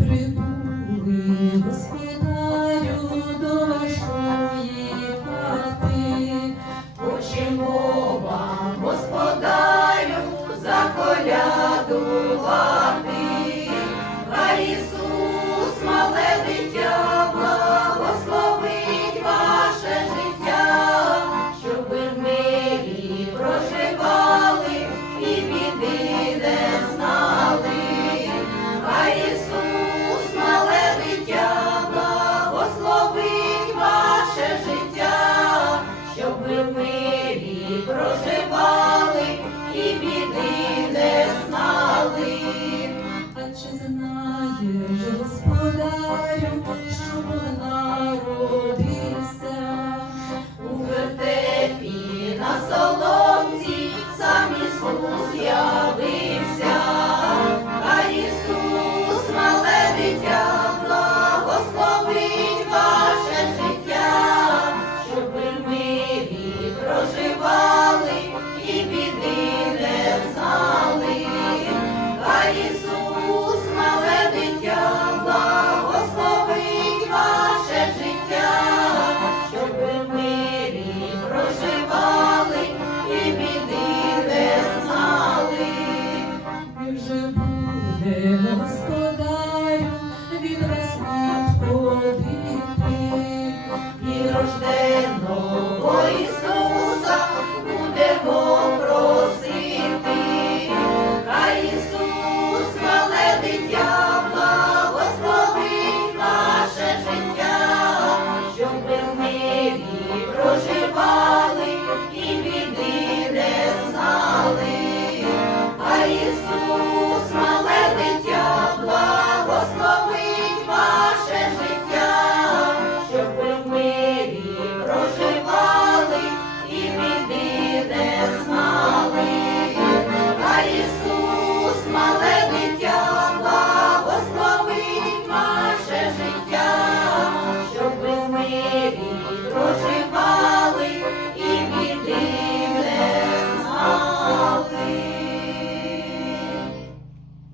retribuídas.